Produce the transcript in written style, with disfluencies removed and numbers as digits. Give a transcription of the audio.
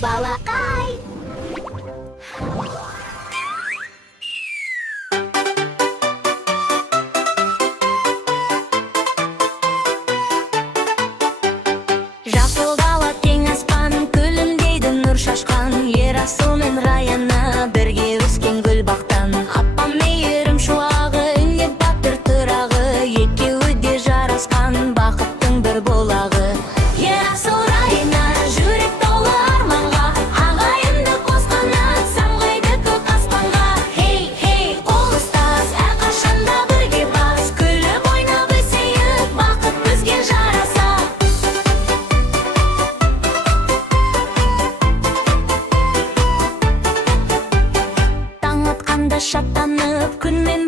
балақай. Жасыл дала кең аспан, күлімдейді нұр шашқан. Ерасыл мен Раяна бірге өскен гүл бақтан. Апам мейірім шуағы, үнет батыр тұрағы. Екеуі де жарасқан, бақыттың бір болағы. Ерасыл Раяна жүрек толы арманға, ағайынды қосқаннан самғайды көк аспанға. Хей, хей, қол ұстас, әрқашанда бірге бас. Күліп ойнап өсейік, бақыт бізге жараса. Таң атқанда шаттанып, күнмен